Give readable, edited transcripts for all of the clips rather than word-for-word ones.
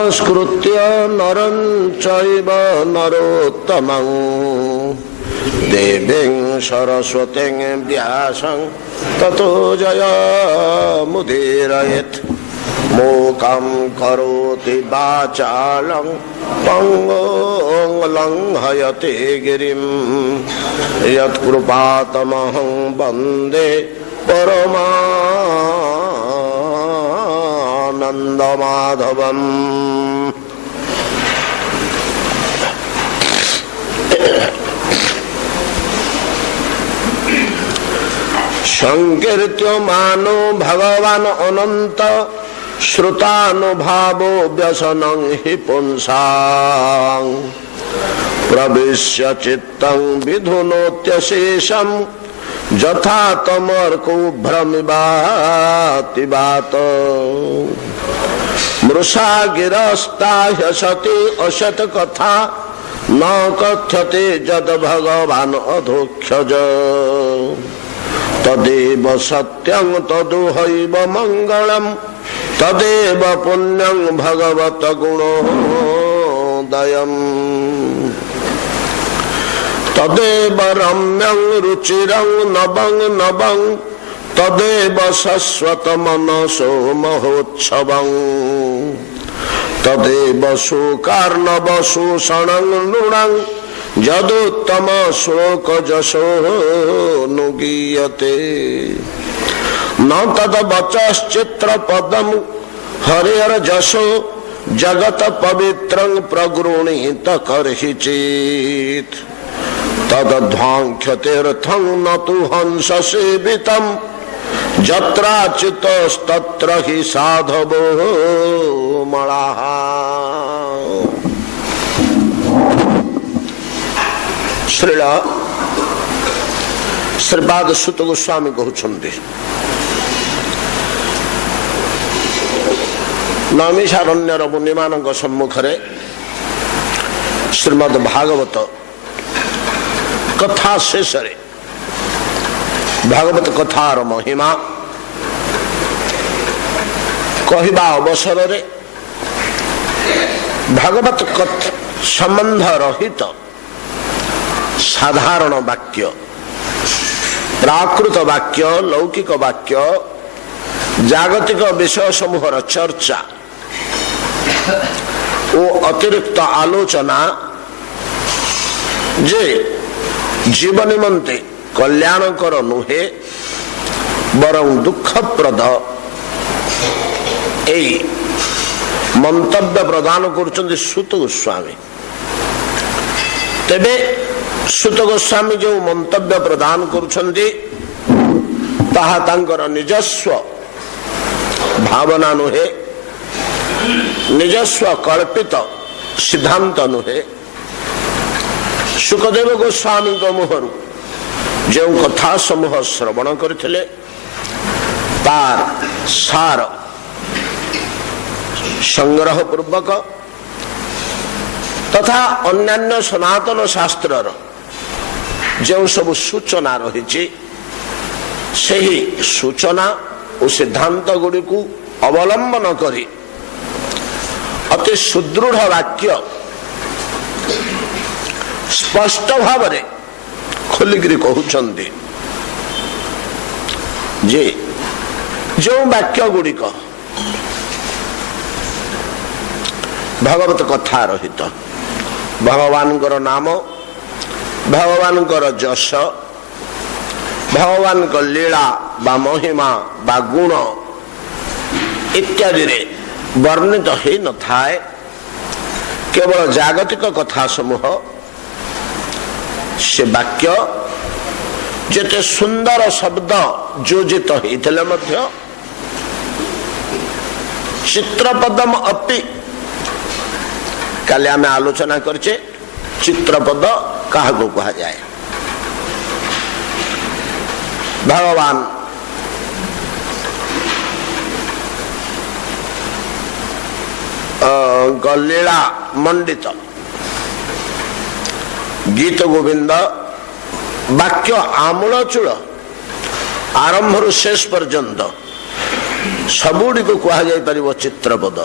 संस्कृत्य नरं चैव नरोत्तमं देवीं सरस्वतीं व्यासं ततो जयमुदीरयेत् मूकं करोति वाचालं पंगुं लंघयति गिरिं यत्कृपातमहं वन्दे परमानन्दमाधवम्। संकीर्त्यमानो भगवान् अनंत श्रुतानुभावो व्यसनं हि पुंसां प्रविश्य चित्तं विधुनोत्यशेषं यथा तमर्को भ्रमिवातिवात मृषा गिरस्ता ह्यसति असत कथा न कथ्यते जद भगवान् अधोक्षज तदेव सत्यं तदुहैव मंगलम् तदेव पुण्यं भगवत गुणोदयम् तदेव रम्यं रुचिरं नवं नवं तदेव शश्वत मनसो महोत्सवं तदेव सुकार्णव शोषणं नृणं यदुत्तम श्लोक जशो नुगीयते न तद वचश्चित्र पदम हरिर्जशो जगत पवित्रं प्रगृणीत कर्हिचित् तदध्वांख्यतीर्थं न तु हंस सेवितं यत्राचितस्तत्र हि साधवो मलाः। श्रीपाद सुत गोस्वामी कहते नैमिषारण्यर मुनि मान सम्मुखरे श्रीमद् भागवत कथा शेष भागवत कथार महिमा कहवा अवसर भागवत संबंध रहित साधारण वाक्य प्राकृत वाक्य लौकिक वाक्य जागतिक विषय समूहर चर्चा ओ अतिरिक्त आलोचना जे जीवन निमंते कल्याणकर नुहे बरं दुखप्रद एई मंतव्य प्रदान करुचंदी सुत गोस्वामी। तेबे सुत गोस्वामी जो मंतव्य प्रदान करुचंदी ताहा तांकर निजस्व भावना नुहे निजस्व कल्पित सिद्धांत नुहे सुखदेव गोस्वामी मुहरु जो कथा समूह श्रवण करथिले तार सार संग्रह पूर्वक तथा अन्यान्य सनातन शास्त्रर जो सब सूचना रही सही सूचना और सिद्धांत गुड़ी को अवलंबन करी अति सुदृढ़ वाक्य स्पष्ट भाव खोलिकी कहते जे जो वाक्य गुड़िक भगवत कथा रहित भगवान नाम भगवान जश भगवान लीला बा महिमा बा गुण इत्यादि वर्णित हो न थाए केवल जागतिक कथा समूह से वाक्य जेते सुंदर शब्द योजित होइथिले मध्य चित्रपदम अपि काले आमे आलोचना करछे चित्रपद काहाको कहा जाए भगवान लीला मंडित गीत गोविंद वाक्य आमूलचूल आरंभ शेष पर्यंत सबुड़ी को कह चित्रपद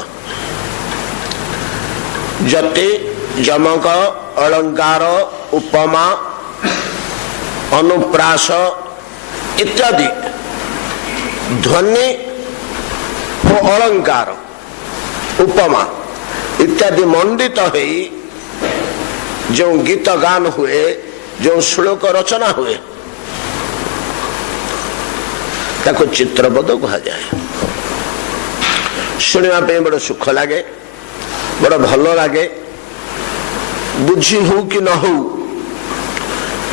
जति जमक अलंकार उपमा अनुप्रास इत्यादि ध्वनि और अलंकार उपमा इत्यादि मंडित हो जो गीत गान हुए जो श्लोक रचना हुए ताको चित्रपद कहा जाए। शुणा बड़ सुख लगे बड़ भल लगे बुझी हो कि न हो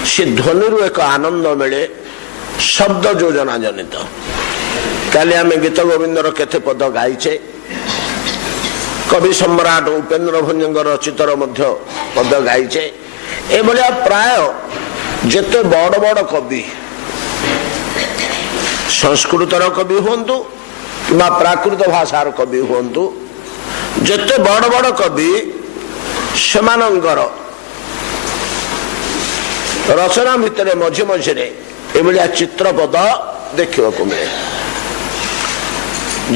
से ध्वनि एक आनंद मिले शब्द योजना जनित। काली आम गीत गोविंदर केते पद गाइचे कवि सम्राट उपेन्द्र भंजंग रचितर मध्य पद गाइचे ए भलिया प्राय जेते बड़ बड़ कवि संस्कृतर कवि हुंतु कि प्राकृत भाषार कवि हुंतु जेते बड़ बड़ कवि सेमानंकर रचना भितर मझे मझे एभलिया चित्रपद देखा मिले।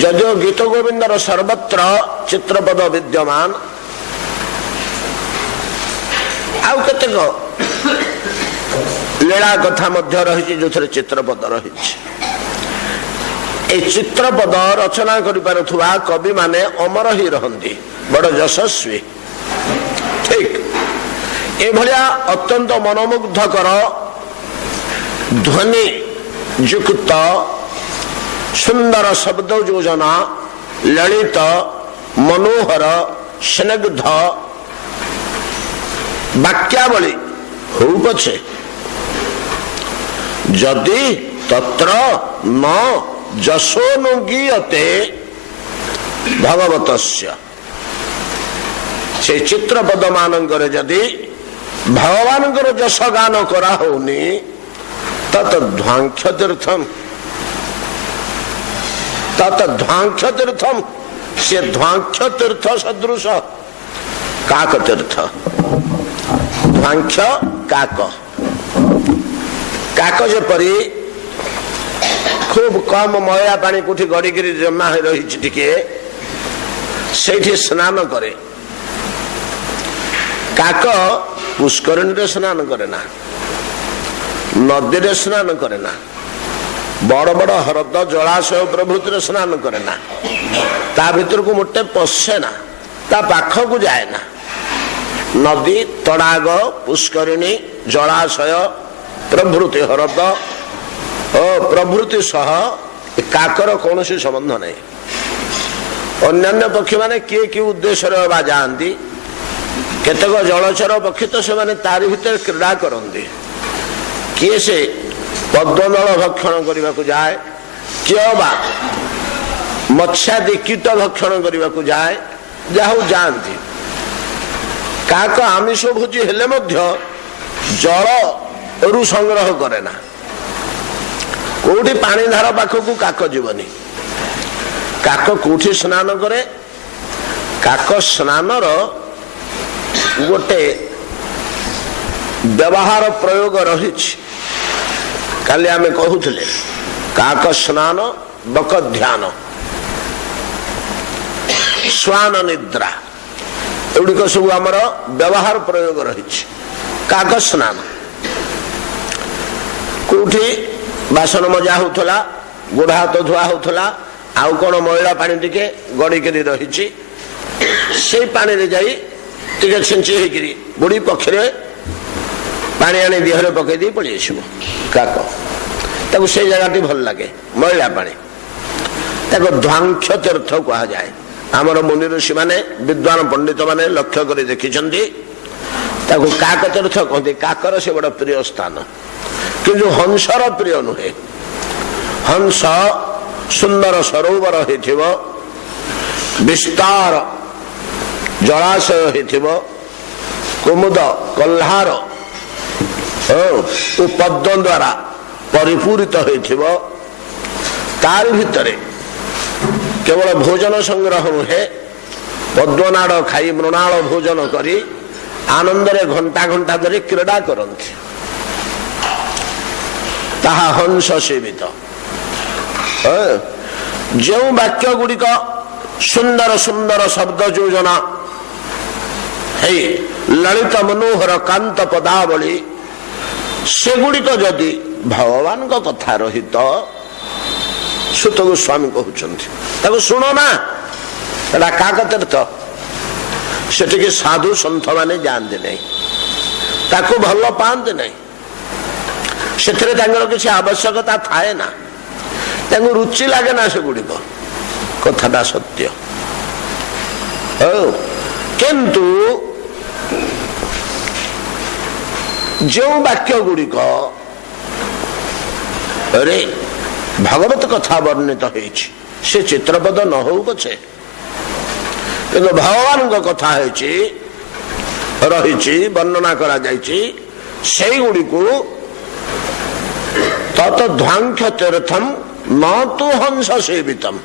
जदिव गीत गोविंदर सर्वत्र चित्रपद विद्यमान आउ केतेक लीला कथा मध्य रही जो चित्रपद रही। ए चित्रपद रचना करिपारुथुवा कवि माने अमर ही रहंती बड़ यशस्वी। ठीक ए भलिया अत्यंत मनोमुग्धकर ध्वनि युक्त सुंदर शब्द योजना ललित मनोहर स्निग्ध वाक्यावली हो पछे जदि तत्र न जशोनुगीयते भगवतस्य से चित्रपद मानकर जदि भगवान जश गान करा होनी तत् ध्वांख्य तीर्थम तत् ध्वांख्य तीर्थम से ध्वांख्य तीर्थ सदृश काक तीर्थ। ध्वांख्य काक काक जेपरी खूब कम मयला पानी कोठी गड़िकी जमा हो रही टिके से स्नान करे। काक पुष्करिणी स्नान करे ना नदी स्नान करे ना बड़ बड़ हरद जलाशय प्रभृति स्नान करे ना ता भीतर को मोटे पशे ना ता पाख को जाए ना। नदी तड़ाग पुष्करिणी जलाशय प्रभृति हरद प्रभृति सह काकर कौन संबंध नहीं। अन्य पक्षी माने किए कि उद्देश्य जाती केतक जलचर पक्षी तो से तारी भीतर क्रीड़ा करती किए से पद्मदल भक्षण करने को जाए किए बा मत्स्यादि कीट भक्षण करने को जाए जाहु जाती। काक आमिष भोजी हेले मध्य जल रु संग्रह करे ना कोठी पानी धार पाखक काक जीवनी। काक कोठी स्नान करे काक स्नानर गोटे व्यवहार प्रयोग रही। काली आमे कहूले काक स्नान बक ध्यान स्वान निद्रा एगुड़िक सब आमर व्यवहार प्रयोग रही। काक स्नान कोठी बासन मजा होता गोड़ हाथ धुआ होता आउ कौन मैला पानी टिके गड़िकी रही से पानी रे जाई टिके छिंची होकरी बुढ़ी पक्षी पानी आनी देहरे पकई दी पड़ी आसो काक ताको से जगह भल लगे मैला पानी ताको ध्वांख्य तीर्थ कहा जाए। आमर मुनि ऋषि माने विद्वान पंडित माने लक्ष्य कर देखी काक तीर्थ कहते। काकर से बड़ा प्रिय स्थान किंतु हंसर प्रिय नुहे। हंस सुंदर सरोवर हो विस्तार जलाशय हो कुमुद कल्हार पद्म द्वारा परिपूरित हो तार भितरे केवल भोजन संग्रह नुहे पद्मनाड़ खाई मृणाल भोजन करी आनंदरे घंटा घंटा धरी क्रीड़ा करती ताहा हंस सेवित। जो वाक्य गुड़िक सुंदर सुंदर शब्द योजना हे ललित मनोहर कांत पदावली सेगुड़िक जदि भगवान कथा रहित सुत गोस्वामी कहते शुण ना काकतीर्थ से साधु सन्थ माने जानते नहीं ताको भल पाते नहीं से किसी आवश्यकता थाए ना रुचि लगे ना सेगुड़िक कथाटा सत्य किंतु जो वाक्य गुड़िक रे भगवत कथा वर्णित से चित्रपद न हो पछे किंतु भगवान कथा रही वर्णना करा से गुड़िको तत्ध्वांख्य तीर्थम न तो हंस सेवितम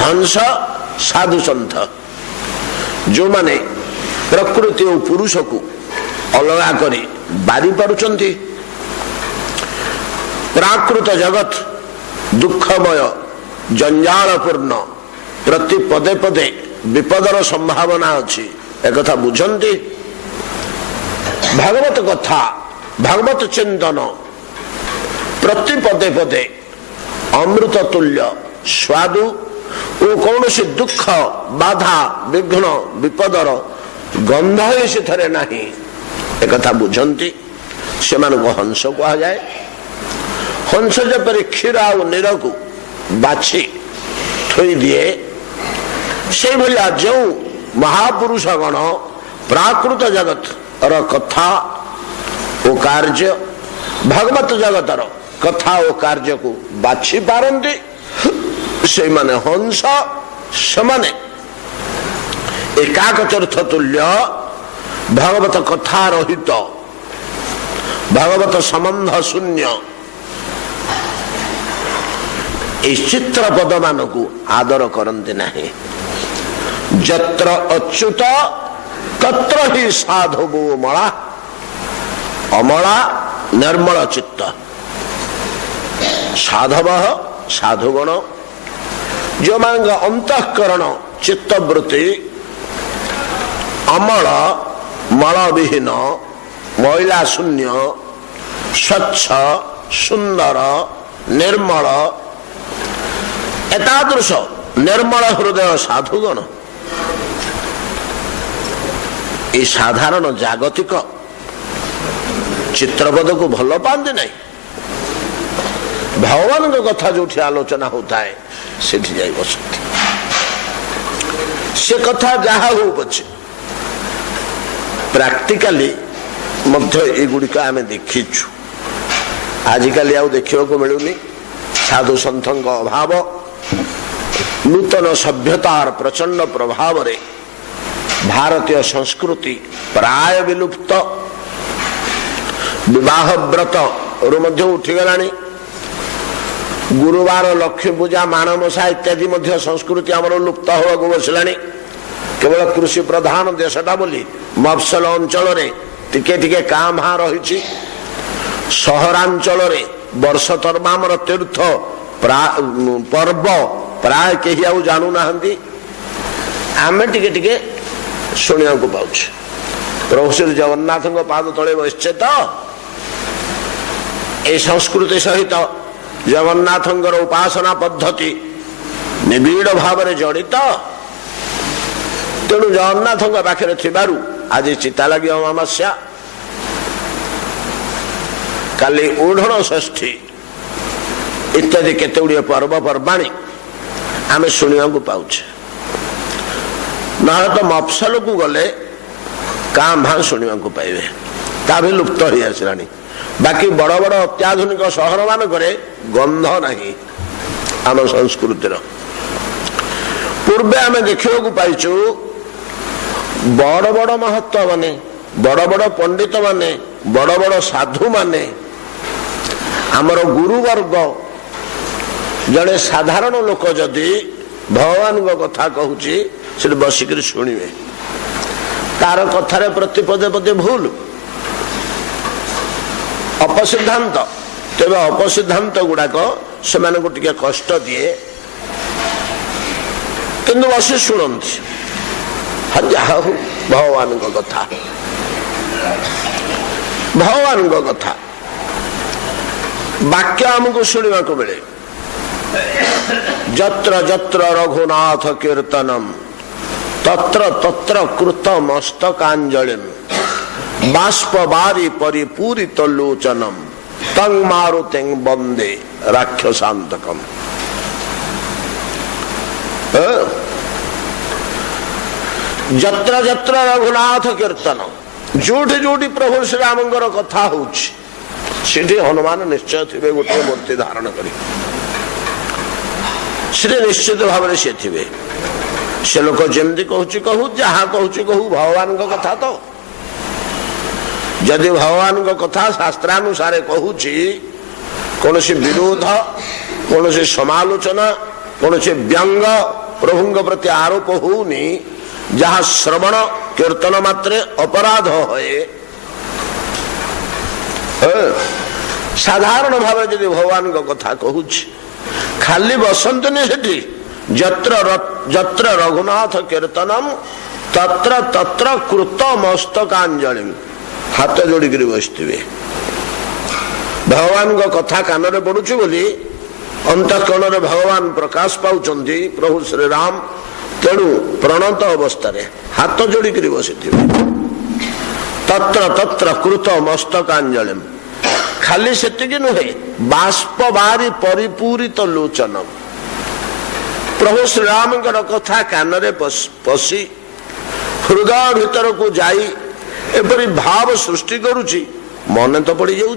हंस साधु सन्थ जो माने प्रकृति और पुरुष को अलगा करी बारी पारुचंती प्राकृत जगत दुखमय जंजालपूर्ण प्रति पदे पदे विपदर संभावना अच्छी एक बुझंती भागवत कथा भागवत चिंतन प्रति पदे पदे अमृत तुल्य स्वादु और कौन सी दुख बाधा विघ्न विपदर गंध से थरे नहीं एक बुझंती से हंस कह जाए हंस जपरी क्षीर आ नीर को बाछी थोई दिए से भलिया जो महापुरुष गण प्राकृत जगत कथा और कार्य भगवत जगतर कथा और कार्य को बाछी पारंती से माने हंस से माने एकाकतीर्थ तुल्य भागवत कथा रहित भागवत संबंध शून्य इस चित्र पद मान को आदर करते नहीं जत्र अच्युत तत्र ही साधुवो मला अमला निर्मल चित्त साधव साधुगण जो मान अंतःकरण चित्तवृत्ति अमल मल विहीन महिला शून्य स्वच्छ सुंदर निर्मल एतादृश निर्मल हृदय साधुगण ये साधारण जागतिक चित्रपद को भल पाते नहीं भगवान कथा जो आलोचना होता है से जाई बसती से कथा जहा हो पछे प्रैक्टिकली गुड़िक आम देखीचु आजिकल आउ देखा मिलूनी साधु सन्थ अभाव नूतन सभ्यतार प्रचंड प्रभाव रे भारतीय संस्कृति प्राय विलुप्त विवाह व्रत उठीगलानी गुरुवार लक्ष्मी पूजा माणमसा इत्यादि संस्कृति आमर लुप्त होगा बसलानी केवल कृषि प्रधान देशटा बोली मफसल अंचल टिके टिके काम हाँ रही सहरांचल वर्ष तर्मामर तीर्थ पर्व प्राय कहीं आउ जानू ना आम टिके टिके शुणा को पाँच प्रभु श्री जगन्नाथ पाद तले बसचे तो ये संस्कृति सहित जगन्नाथ उपासना पद्धति निबिड़ भाव जड़ित तेणु जगन्नाथ पाखे थिबारु आज चिता लगी अमावास्या काली ओढ़ण षष्ठी इत्यादि केते गुड़िए पर्वपर्वाणी आम शुणा को पाउछे ना तो मफसल को गले कां भां शुणा को पाइबे ता भी लुप्त हो आसलानी बाकी बड़ बड़ अत्याधुनिक सहर मानक गंध नहीं आम संस्कृतिर पूर्वे आम देखा पाइचु बड़ बड़ महत्व माने बड़ बड़ पंडित माने बड़ बड़ साधु माने आमर गुरुवर्ग जड़े साधारण लोक जदि भगवान कथा कहूची से बसिक शुणे तार कथार प्रति पदे पदे भूल अपसिद्धांत तेरे अपसिद्धांत गुड़ाक से कष्ट दिए किंतु बस शुणती हाँ जहा हो भगवान कथा भगवान कथा वाक्य आमको शुणा को मिले जत्र जत्र रघुनाथ कीर्तनम तत्र तत्र कृत मस्तकांजलिम बाष्प बारी परिपूरित लोचनम तंग मारुतिं वंदे राक्षसांतकम। जत्र जत्र रघुनाथ कीर्तन जोठी जोठी प्रभु श्री राम कथा होछि सेठी हनुमान निश्चय थे गोटे मूर्ति धारण करी श्री निश्चित भाव से थे से लोक जमी कहूँ जहाँ कहूँ कहू भगवान कथा तो जदि भगवान कथा शास्त्रानुसार कहूँ कौन विरोध कौन समालोचना कौन व्यंग प्रभु प्रति आरोप होनी जहाँ श्रवण कीर्तन मात्रे अपराध होए साधारण भाव यदि भगवान कथा कहूँ खाली बसंतनी सेठी जत्र जत्र रघुनाथ कीर्तनम तत्र तत्र कृत मस्तकांजलि हाथ जोड़ी बसते भगवान कथा कान में पड़ुची बोली अंतःकरण भगवान प्रकाश पाउचंदी प्रभु श्री राम तेणु प्रणत अवस्था हाथ जोड़ी बसी तत्र तत्र कृत मस्तकांजलि खाली से नुहे बाष्प बारी परिपूरित लोचनम प्रभु श्रीराम कथा कान में पशि हृदय भीतर को जाई एपरी भाव सृष्टि करुची मन तो पड़ जाऊँ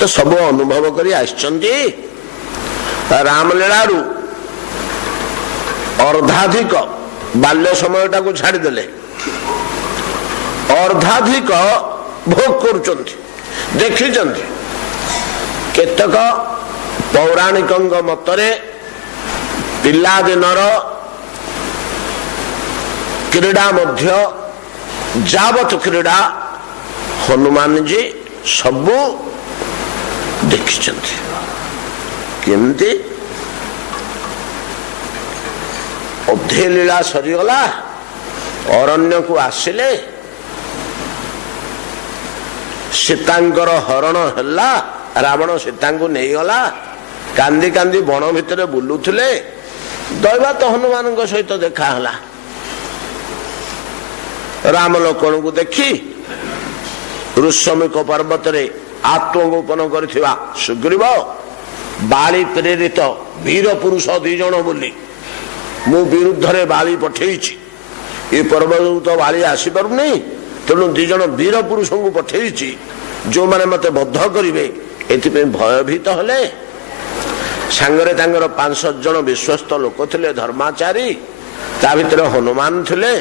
तो सब अनुभव करी आछंती रामलीला अर्धाधिक बाल्य समयटा को छाड़देले अर्धाधिक भोग करुचंती देखी केतक पौराणिक मतरे पिलादिनर क्रीड़ा मध्य जावत क्रीड़ा हनुमान जी सबू देखी केमती अधे लीला सरीगला अरण्य को आसिले सीतांकर हरण हैला रावण सीता को नहीं गला कांदी कांदी बण भितर बुलुले दैवा तो हनुमान सहित देखा राम लक्ष्मण को देखी ऋषमिक पर्वत रे आत्मगोपन करथिबा सुग्रीव बाली प्रेरित वीर पुरुष दिजण बोली मु विरुद्ध रे बाली पठेइछि ये पर्वत तो बाली आसी पारु नहीं तेणु दिजण वीर पुरुष को पठेइछि जो माने मते बद्ध करिवे एथिपे भयभीत हले सांगरे तांगर 5-7 जन विश्वस्त लोक थिले धर्माचारी ता भितर हनुमान थिले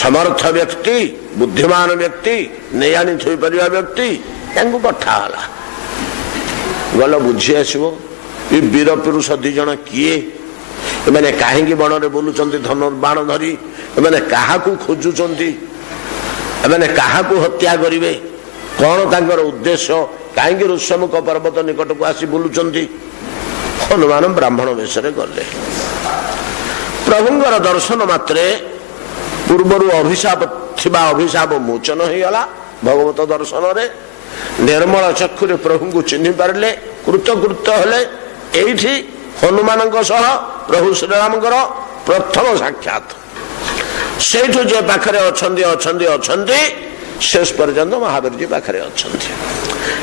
समर्थ व्यक्ति बुद्धिमान व्यक्ति नयानी थोई परिया व्यक्ति तांको पठाला गल बुझी आसबो ये वीर पुरुष दिजण किए मैंने कहीं बण रे बोलुचंती धनुर्बाण धरी मैंने काहाकू खोजुचंती मैंने काहाकू हत्या करिवे कौन तांकर उद्देश्य कहीं ऋषमुख पर्वत निकट को आसी बोलुचंती हनुमान ब्राह्मण वेश गले प्रभुंर दर्शन मात्रे पूर्वर अभिशाप थिबा अभिशाप मोचन हो गला भगवत दर्शन रे निर्मल चक्षुरे प्रभु को चिन्ह पारे कृतकृत्य हेले एठी हनुमान प्रभु श्रीराम प्रथम साक्षात सेठू जे पाखरे अछंती शेष पर्यंत महावीर जी पाखरे अछंती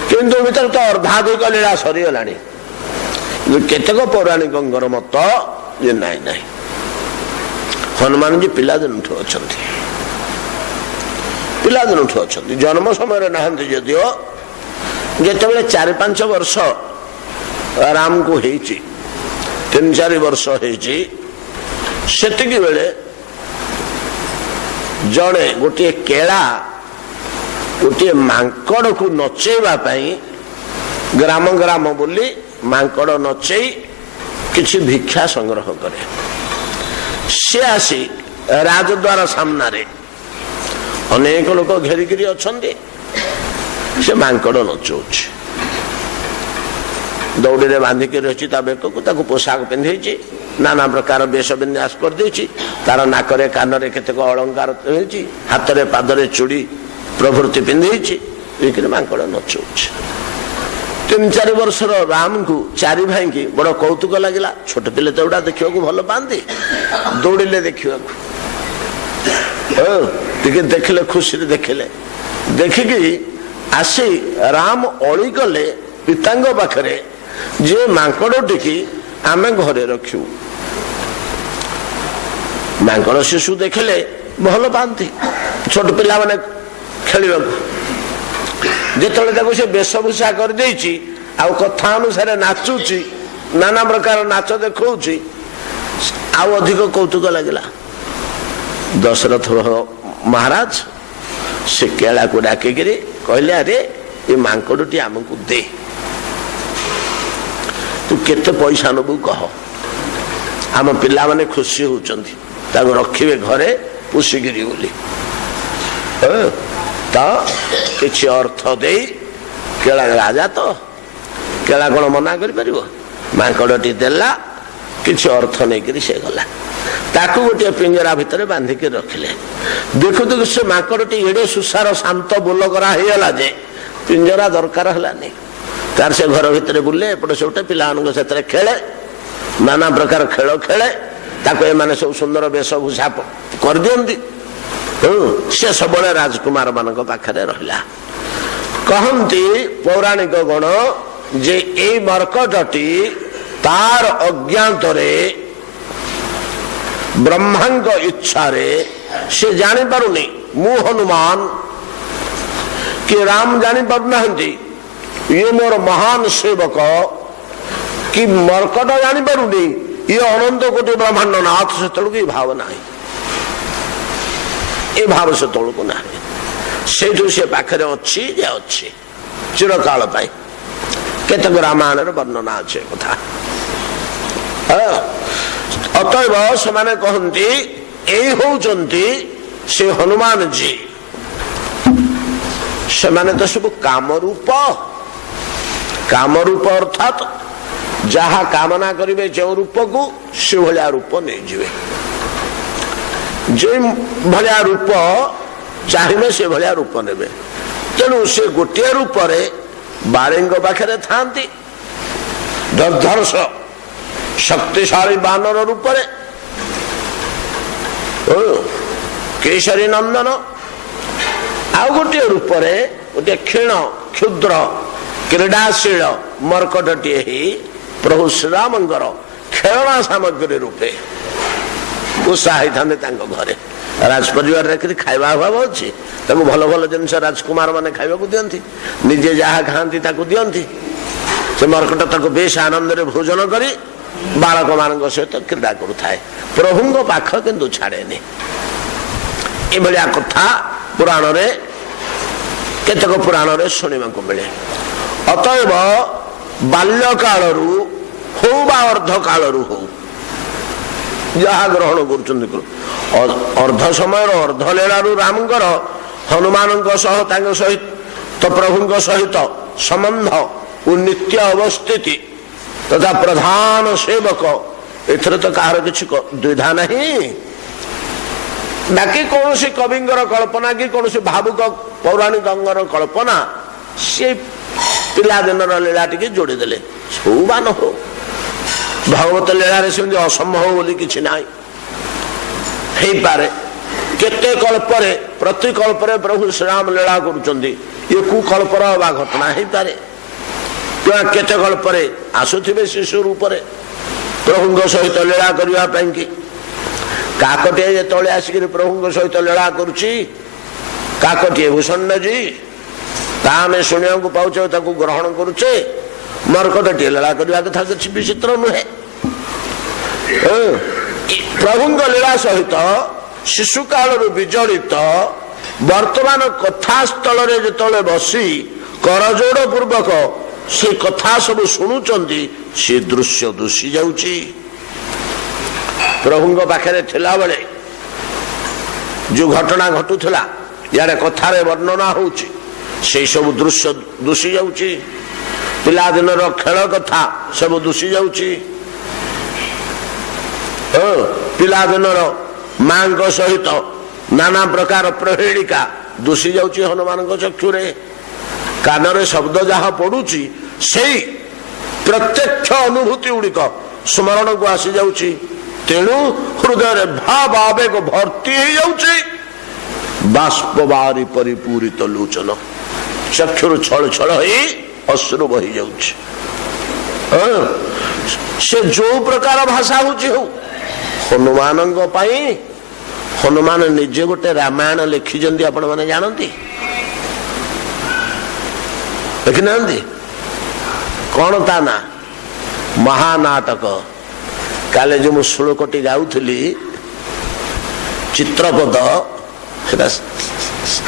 किंतु भीतर तो अर्धाधिक लीला सरीगला केतक पौराणिक मत ये नाई नाई हनुमान जी पिलादिन अच्छा जन्म समय नहांती जदिओ जिते 4-5 वर्ष राम को 3-4 वर्ष सेतिकी बेले जड़े गोटे केला गोटे मांकड़ को नचेवा ग्राम ग्राम बोली मांकड़ नचेई किछि भिक्षा संग्रह करे सी आसी राजद्वार सामना रे अनेक लोक घेरिकी अच्छा से मांकड़ नचौछि दौड़ी रे बांधिकी रही बेक को पोशाक पिंधे नाना प्रकार वेश विन्यास कर देछि तार नाकरे कानरे केतक अलंकार होइछि हातरे पादरे चूड़ी प्रभृति पिंधेछि एकिन मांकड़ नचौछि 3-4 वर्षर राम को 4 भाई की बड़ कौतुक लगिला छोट पिले तो उड़ा देखिया को भल पांती दौड़िले देखिया टिके देखले खुशी देखले देखिकी आसी राम अली गले पितांग पाखरे जे मांकड़ टिकी आमे घरे रखिउ मांकड़ शिशु देखले भल पांती छोट पिला माने खेलिबा जिते से वेशभूषा कर कथा अनुसार नाचुची नाना प्रकार नाच देखौची आउ अधिक कौतुक लगिला दशरथ महाराज से केला को डाकिक कहले अरे ये मांकड़टी आमको दे तू केते पैसा नबू कह आम पिला माने खुशी होचंती ताको रखिबे घरे पुषिगिरी बोली तो किसी अर्थ दे केला राजा तो केला कौन मना कर मांकड़टी देला किसी अर्थ नहीं से गला ताकू गोटे पिंजरा भितर बांधिक रखिले देखु देखु से मांकड़टी एडे सुसार शांत बोलकरा होगा जे पिंजरा दरकार है तार से घर भितर बुले एपटे सेपटे पिला से खेले नाना प्रकार खेल खेले ताको एमाने सब सुंदर वेशभूषा कर दियंती से सब राजकुमार मान पाखरे रहा कहती पौराणिक गण जे ए मर्कटटी तार अज्ञात ब्रह्मांग इच्छा से जानी पारुनी मु हनुमान कि राम जानी पारुना ये मोर महान सेवक कि मर्कट जानी पारुनी ये अनंत कोटि ब्रह्मांड नाथ से तलक भावना ये भाव से तौक ना से पाखरे अच्छी जे अच्छी चिरकाल केतक रामायण वर्णना अच्छे कथा अतएव से कहती यही होचंती से हनुमान जी से तो सब कामरूप अर्थात जहा कामना करेंगे जो रूप को से भाया रूप नहीं जीवे जो भाया रूप चाहिए से भाया रूप ने तेणु से गोटे रूप बाणी पाखे था दर्धर्ष शक्तिशाली बानर रूप केशरी नंदन आउ गोटे रूप गोटे क्षीण क्षुद्र क्रीडाशील मर्कटटे ही प्रभु श्रीरामंकर खेलना सामग्री रूपे उत्साही था घरे राजपरिवार खाଇବା अभाव अच्छी भल भल जिनस राजकुमार मैंने खावा दिखती निजे जहाँ खाती दिखती से मर्कट ताको बेस आनंद भोजन कर बालक मान सहित क्रीड़ा करुए प्रभु पाख किंतु छाड़े यह कथा पुराण केतक पुराण शुणा मिले अतएव बाल्य काल हो अर्ध काल हो जहा ग्रहण कर अर्ध समय अर्ध लीलारू रामकर हनुमान सहित तो प्रभु सहित संबंध नित्य अवस्थिति तथा प्रधान सेवक एथर तो कहार किसी द्विधा नहीं बाकी कौन सी कविंगर कल्पना कि कौन सी भावुक पौराणिक कल्पना से पिलादिन लीला टी जोड़ीदे सबा न हो भगवत लीला सेमती असंभव बोली किसी ना पारे केते कल्परे प्रति कल्परे प्रभु श्रीराम लीला करुचंदी ये कुकल्पर हवा घटना हो पारे केते कल्परे आसुथिबे शिशु रूप प्रभु सहित लीला करने की काकटे जो आसिक प्रभु सहित लीला करुची काकटे भूषण जी आम शुणा पाचे ग्रहण करुचे मर्कटटी लीला करने कथा किसी विचित्र नुहे प्रभु लीला सहित शिशु काल विजड़ित वर्तमान कथास्थल जो बसी करजोड़ पूर्वक से कथा सब शुणुचंती से दृश्य दुषी जाउची प्रभु पाखे थिला बेले जो घटना घटुला यारे कथारे वर्णना होउची से सब दृश्य दुषी जाउची पिलादिन खेल कथा सब दुषी जाउची ପିଲାଦିନର ମାଙ୍କ ସହିତ ନାନା ପ୍ରକାର ପ୍ରହେଳିକା ଦୂଷି ଯାଉଛି ହନୁମାନଙ୍କ ଚକ୍ଷୁରେ। କାନରେ ଶବ୍ଦ ଯାହା ପଡୁଛି ସେଇ ପ୍ରତ୍ୟକ୍ଷ ଅନୁଭୂତି ଗୁଡ଼ିକ ସ୍ମରଣକୁ ଆସି ଯାଉଛି। ତେଣୁ ହୃଦୟରେ ଭାବ ଆବେଗ ଭର୍ତ୍ତି ହେଇଯାଉଛି। ବାଷ୍ପ ବାରି ପରିପୂରିତ ଲୋଚନ, ଚକ୍ଷୁରୁ ଛଳ ଛଳ ହେଇ ଅଶ୍ରୁ ବହି ଯାଉଛି। ସେ ଯୋଉ ପ୍ରକାର ଭାଷା ହଉଛି ହଉ, ହନୁମାନଙ୍କ ପାଇଁ ହନୁମାନ ନିଜେ ଗୋଟେ ରାମାୟଣ ଲେଖିଛନ୍ତି। ଆପଣ ମାନେ ଜାଣନ୍ତି? ଲେଖିନାହାନ୍ତି? କଣ ତା ନା? ମହାନାଟକ। କାଲି ଯୋଉ ମୁଁ ଶ୍ଲୋକଟି ଗାଉଥିଲି ଚିତ୍ରପଦ, ସେଟା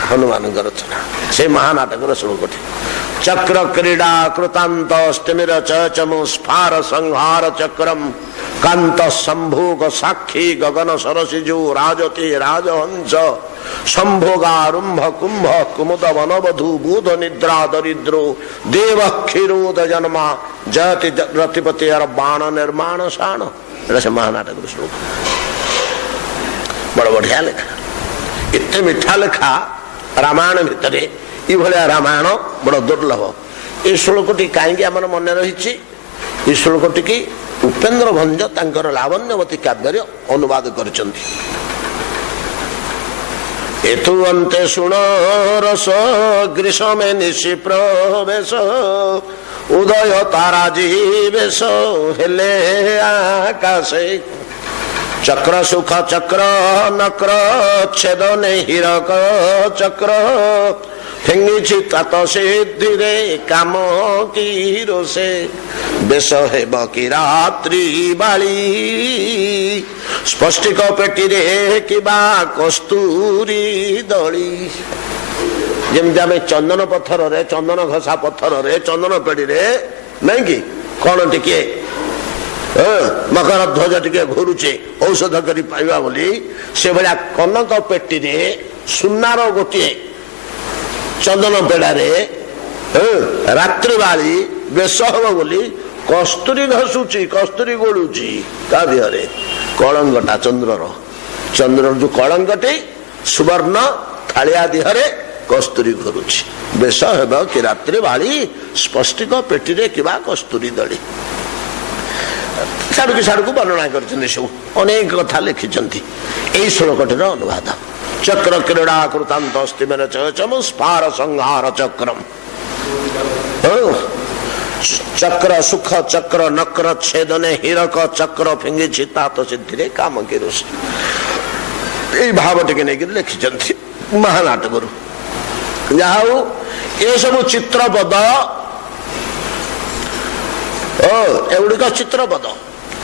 ହନୁମାନଙ୍କ ରଚନା। ସେ ମହାନାଟକର ଶ୍ଲୋକଟି। ଚକ୍ର କ୍ରୀଡ଼ା କୃତାନ୍ତ ସ୍ତିମିର ଚଚମୁ ସ୍ଫାର ସଂହାର ଚକ୍ରମ କାନ୍ତ ସମ୍ଭୋଗ ସାକ୍ଷୀ ଗଗନ ସରସିଜୁ ରାଜତି ରାଜହଂସ ସମ୍ଭୋଗାରୁମ୍ଭ କୁମ୍ଭ କୁମୁଦ ବନବଧୂ ବୁଧ ନିଦ୍ରା ଦରିଦ୍ର ଦେବ କ୍ଷୀରୋଦ ଜନ୍ମା ଜୟତି ରତିପତି ବାଣ ନିର୍ମାଣ ଶାଣ। ଏଟା ସେ ମହାନାଟକର ଶ୍ଲୋକ। ବଡ ବଢିଆ ଲେଖା, ଏତେ ମିଠା ଲେଖା ରାମାୟଣ ଭିତରେ। ଏଇଭଳିଆ ରାମାୟଣ ବଡ ଦୁର୍ଲଭ। ଏ ଶ୍ଲୋକଟି କାହିଁକି ଆମର ମନେ ରହିଛି? ଏ ଶ୍ଲୋକଟିକି ଉପେନ୍ଦ୍ର ଭଞ୍ଜ ତାଙ୍କର ଲାବଣ୍ୟବତୀ କାବ୍ୟରେ ଅନୁବାଦ କରିଛନ୍ତି। ଏତୁ ଅନ୍ତେ ଶୁଣ ରସ ଗ୍ରୀଷ୍ମେ ନିଶି ପ୍ରବେଶ ଉଦୟ ତାରାଜି ବେଶ ହେଲେ ଆକାଶେ ଚକ୍ର ସୁଖ ଚକ୍ର ନକ୍ର ଛେଦନେ ହୀରକ ଚକ୍ର ଫିଙ୍ଗିଛି ତାତ ସିଦ୍ଧିରେ କାମ କି ରୋଷେ ବେଶ ହେବ କି ରାତ୍ରି ବାଳି ସ୍ପଷ୍ଟିକ ପେଟିରେ କିବା କସ୍ତୁରୀ ଦଳି। ଯେମିତି ଆମେ ଚନ୍ଦନ ପଥରରେ, ଚନ୍ଦନ ଘଷା ପଥରରେ, ଚନ୍ଦନ ପେଡିରେ ନାଇଁ କି କଣ ଟିକେ ମକର ଧ୍ୱଜ ଟିକେ ଘୁରୁଛେ ଔଷଧ କରି ପାଇବା ବୋଲି, ସେଭଳିଆ କନକ ପେଟିରେ ସୁନାର ଗୋଟିଏ ଚନ୍ଦନ ପେଡାରେ ରାତ୍ରି ବାଳି ବେଶ ହବ ବୋଲି କସ୍ତୁରୀ ଘଷୁଛି, କସ୍ତୁରୀ ଗୋଳୁଛି ତା ଦେହରେ। କଳଙ୍ଗଟା ଚନ୍ଦ୍ରର, ଚନ୍ଦ୍ରର ଯୋଉ କଳଙ୍ଗଟି ସୁବର୍ଣ୍ଣ ଥାଳିଆ ଦେହରେ କସ୍ତୁରୀ ଘୁରୁଛି। ବେଶ ହେବ କି ରାତ୍ରି ବାଳି ସ୍ପଷ୍ଟିକ ପେଟିରେ କିବା କସ୍ତୁରୀ ଦଳି। ସାଡୁକୁ ସାଡୁକୁ ବର୍ଣ୍ଣନା କରିଛନ୍ତି, ସବୁ ଅନେକ କଥା ଲେଖିଛନ୍ତି। ଏଇ ଶ୍ଲୋକଟିର ଅନୁବାଦ। ଚକ୍ର କ୍ରୀଡ଼ା କୃତାନ୍ତ ସ୍ତିମିର ଚଚମୁ ସ୍ଫାର ସଂହାର ଚକ୍ରମ। ଚକ୍ର ସୁଖ ଚକ୍ର ନକ୍ର ଛେଦନେ ହୀରକ ଚକ୍ର ଫିଙ୍ଗିଛି ତାତ ସିଦ୍ଧିରେ କାମ କି ରୋଷେ। ଏଇ ଭାବ ଟିକେ ନେଇକି ଲେଖିଛନ୍ତି ମହାନାଟକରୁ। ଯାହା ହଉ, ଏସବୁ ଚିତ୍ରପଦ, ଏଗୁଡିକ ଚିତ୍ରପଦ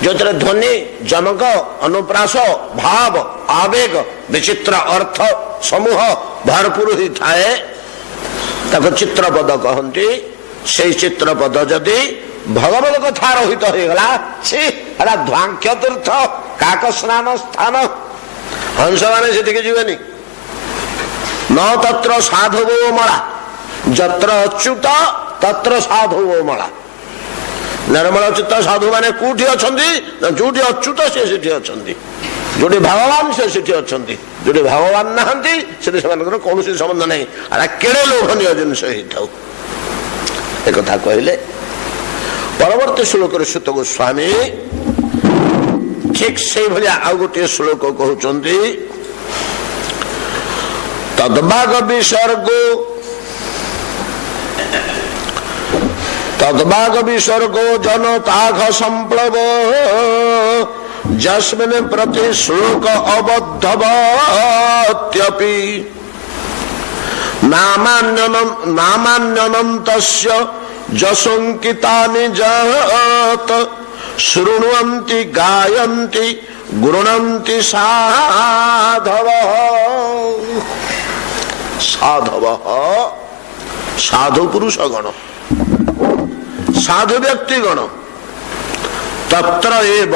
ଯୋଉଥିରେ ଧ୍ୱନି, ଜମକ, ଅନୁପ୍ରାସ, ଭାବ, ଆବେଗ, ବିଚିତ୍ର ଅର୍ଥ ସମୂହ ଭରପୁର ହେଇଥାଏ, ତାକୁ ଚିତ୍ରପଦ କହନ୍ତି। ସେଇ ଚିତ୍ରପଦ ଯଦି ଭଗବତ କଥା ରହିତ ହେଇଗଲା, ସେଟା ଧ୍ୱାଙ୍କ୍ଷ ତୀର୍ଥ, କାକ ସ୍ନାନ ସ୍ଥାନ, ହଂସ ମାନେ ସେଠିକି ଯିବେନି। ନ ତତ୍ର ସାଧୁବୋ ମଳା ଯତ୍ର ଅଚ୍ୟୁତ ତତ୍ର ସାଧୁବୋ ମଳା। ନିର୍ମଳ ଚିତ୍ତ ସାଧୁ ମାନେ କୋଉଠି ଅଛନ୍ତି? ଯୋଉଠି ଅଚ୍ୟୁତ ସେ ସେଠି ଅଛନ୍ତି, ଯୋଉଠି ଭଗବାନ ସେ ସେଠି ଅଛନ୍ତି। ଯୋଉଠି ଭଗବାନ ନାହାନ୍ତି ସେଠି ସେମାନଙ୍କର କୌଣସି ସମ୍ବନ୍ଧ ନାହିଁ। ଆରେ କେଡ଼େ ଲୋଭନୀୟ ଜିନିଷ ହେଇଥାଉ। ଏକଥା କହିଲେ ପରବର୍ତ୍ତୀ ଶ୍ଲୋକରେ ସୁତ ଗୋସ୍ୱାମୀ ଠିକ ସେଇଭଳିଆ ଆଉ ଗୋଟିଏ ଶ୍ଲୋକ କହୁଛନ୍ତି। ତଦ୍ଭାଗ ବିସର୍ଗୋ तद्भाग विसर्गो जन ताघ संप्लव जस्मिन् प्रति श्लोक अबद्धवत्यपि नामान्यनं तस्य जसंकितानि जत शृण्वन्ति गायन्ति गृह्णन्ति साधवः। साधवः साधु पुरुष गण, साधु व्यक्तिगण तत्र एव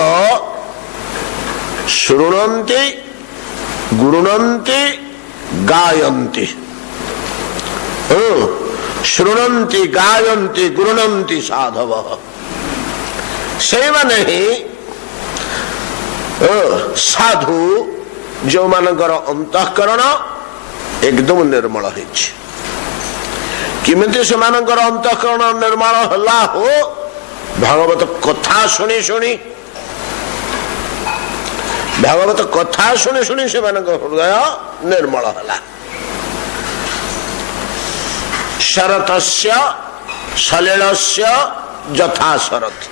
शृण्वन्ति गृह्णन्ति गायन्ति। शृण्वन्ति गायन्ति गृह्णन्ति साधवः। से माने ही साधु जो मानकर अंतःकरण एकदम निर्मल होइछि किमिति से मानकर अंतःकरण निर्मल हला हो भागवत कथा शुणी शुणी भागवत कथा शुणी शुणी से मानक हृदय निर्मल हला शरतस्य सलिलस्य यथा शरत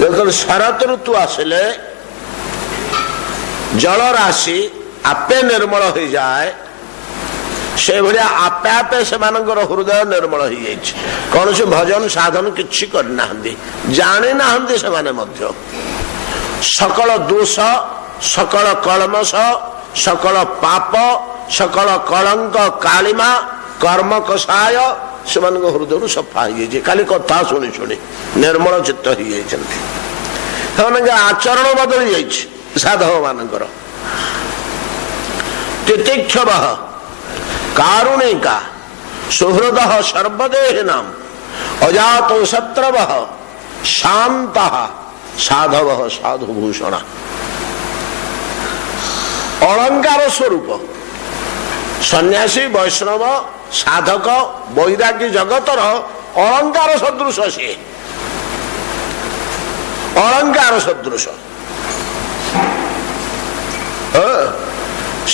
जब शरत ऋतु आसिले जल राशि आपे निर्मल हो जाए से भाया आपे आपे से हृदय निर्मल हो जाए कौन से भजन साधन किछि करना जानी ना से माने मध्य सकल दोष सकल कलमश सकल पाप सकल कलंक कालिमा कर्म कषाय से हृदय सफा हो जाए खाली कथा शुणी शुणी निर्मल चित्त हो जाए आचरण बदली जाए साधव मानकर तितिक्षव कारुणिका सुहृद सर्वदेहिनाम अजात शत्रव शांत साधव साधुभूषण अलंकार स्वरूप सन्यासी वैष्णव साधक वैरागी जगतर अलंकार सदृश से अलंकार सदृश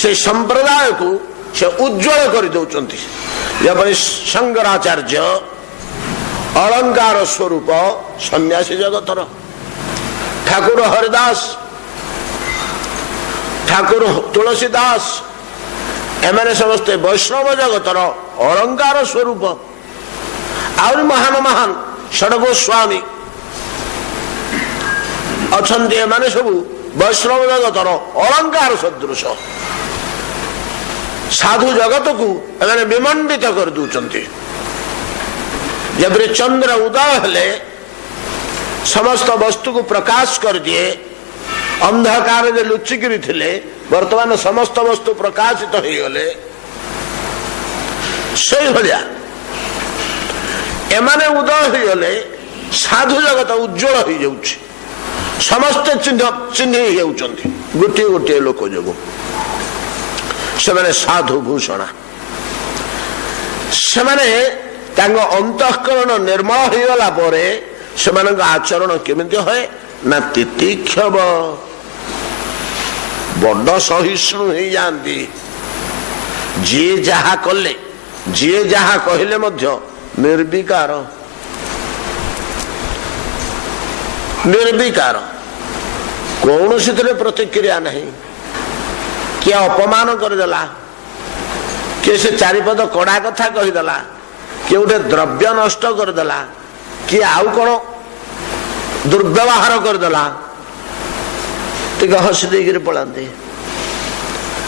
से संप्रदाय को से उज्जवल कर दौरान जबरी शंकराचार्य अलंकार स्वरूप सन्यासी जगतर ठाकुर हरिदास ठाकुर तुलसीदास एमाने समस्ते वैष्णव जगतर अलंकार स्वरूप आउरी महान महान षडगोस्वामी अछंती एमाने सबू वैष्णव जगतर अलंकार सदृश साधु जगत को एमाने विमंडित कर दूचंती जब चंद्र उदय हेले समस्त वस्तु को प्रकाश कर दिए अंधकार जे लुचिकी थिले वर्तमान समस्त वस्तु प्रकाशित हो गले से भलिया एमाने उदय हो गले साधु जगत उज्जवल हो जाउछि समस्त चिन्ह होउछंती गोटे गोटे लोक जोगु से माने साधु भूषण से माने तांगो अंतःकरण निर्मल हो गला परे से मानक आचरण केमिति होए ना तितिक्षव बड़ सहिष्णु हो जाती जी जहा कले जी जहा कहले मध्य निर्विकार निर्विकार कौन सी प्रतिक्रिया नहीं किए अपमान करदेला किए से चारिपद कड़ा कथा कहीदेला किए गोटे द्रव्य नष्ट करदेला किए आउ कौन दुर्व्यवहार करदेला टिके हसी देकर पलाते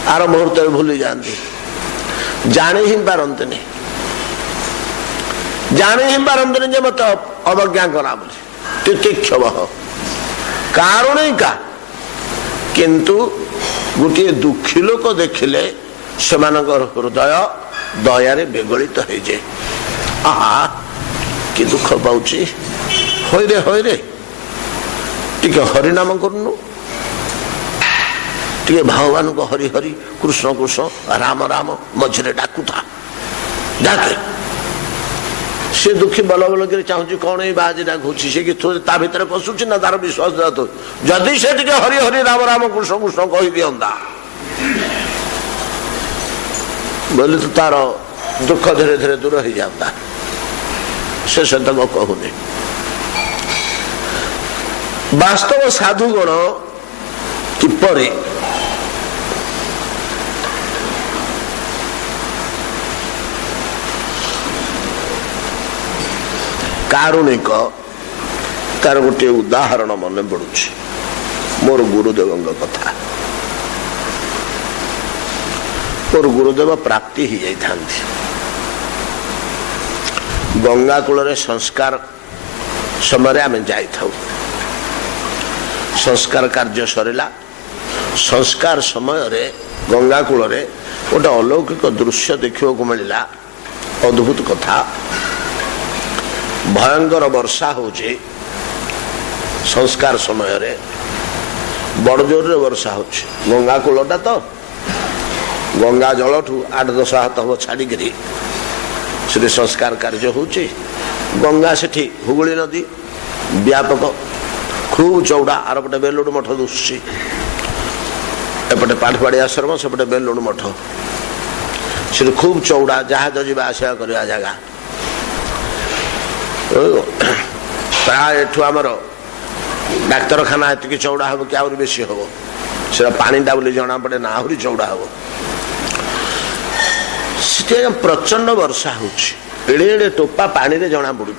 आर मुहूर्त भूली जाती जानी ही पारती जानी ही पारती जे मत अवज्ञा करा बोली तितिक्षव कारुणिका किंतु गोटे दुखी लोक देखिले से हृदय दयारे बेगलित हो जाए आहा कि दुख पाउची होइरे टिके हरिनाम करनु टिके भगवान को हरि हरि कृष्ण कृष्ण राम राम मझे डाकुता डाके से दुखी बल बल कर चाहूँ कौन ये बाज डाकुची से कि ता भीतर पशुची ना तार विश्वास जदि से टिके हरि हरि राम राम कृष्ण कृष्ण कही दियंता बोले तो तार दुख धीरे धीरे दूर हो जाता से तक कहूनी वास्तव साधुगण किपरि कारुणिक तार गोटे उदाहरण मन पड़ुछि मोर गुरुदेव कथा मोर गुरुदेव प्राप्ति ही जाई गंगा कूल संस्कार समय आम जाई संस्कार कार्य सरला संस्कार समय गंगा कूल गोटे अलौकिक दृश्य देखा मिलला अद्भुत कथा भयंकर वर्षा होचे संस्कार समय बड़ जोर रे वर्षा हो गंगा कूलटा तो गंगा जल ठू 8-10 हाथ हम छाड़ी श्री संस्कार कार्य हो गंगा से हुगुली नदी व्यापक खूब चौड़ा आरपटे बेलुड़ मठ दुसुची एपटे पाठपाड़ी आश्रम सेपटे बेलुड़ मठ से खूब चौड़ा जहाज जावा आसा करवा जगह प्राय एठू आमर डाक्तरखाना एतिक चौड़ा हम कि आहरी बेसी हम से पानीटा बोली जना पड़े ना आहरी चौड़ा हम से प्रचंड वर्षा होड़े एड़े टोपा पानी रे जना पड़ू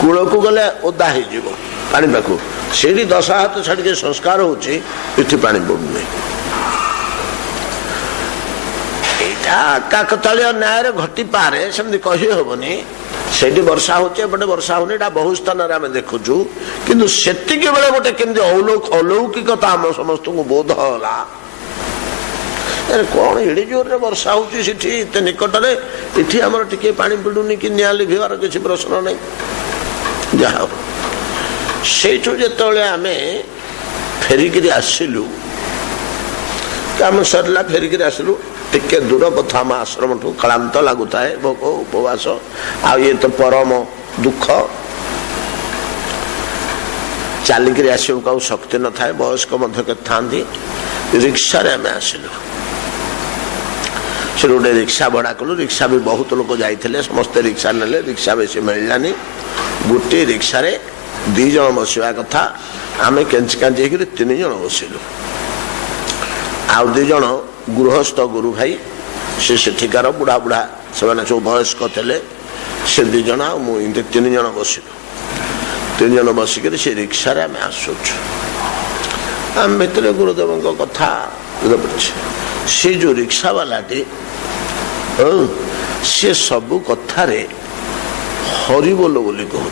कूल को गले ओदा हो पानी पाखु से 10 हाथ छाड़ी संस्कार होती पानी पड़ूनी काकतालीय न्याय घटी पारे सेमती कही हेनी से वर्षा होटे वर्षा होनी बहुत स्थान आम देखुचु किंतु सेतिक बेले गोटे केमती अलौकिकता आम समस्त को बोध होला कौन एड़ी जोर रे वर्षा होती से निकट में इठी आमर टिके पानी पिडुनी कि निया लिभार किसी प्रश्न नहीं जहा से जो आम फेरिकी आसिलु काम सरला फेरिकी आसिलु टिके दूर पथ आम आश्रम ठू क्लांत लगुता है भोक उपवास आ ये तो परम दुख चलिक आसो शक्ति न था वयस्क था रिक्शा आम आसिलु से गोटे रिक्शा भड़ा कलु रिक्शा भी बहुत लोग जाते समस्ते रिक्शा नेले रिक्शा बेसी मिललानी गोटे रिक्शा 2 जन बसवा कथा आम केंची कांची 3 जन बसिलु आउ 2 जन गृहस्थ गुरु भाई से सेठिकार बुढ़ा बुढ़ा से सब वयस्क थे से 2 जन मुझे 3 जन बसिलु 3 जन बसिक से रिक्शा आम आसुचु आम भितर गुरुदेव कथा से जो रिक्शा वालाटी सी सबू कथार हरि बोल बोली कहूँ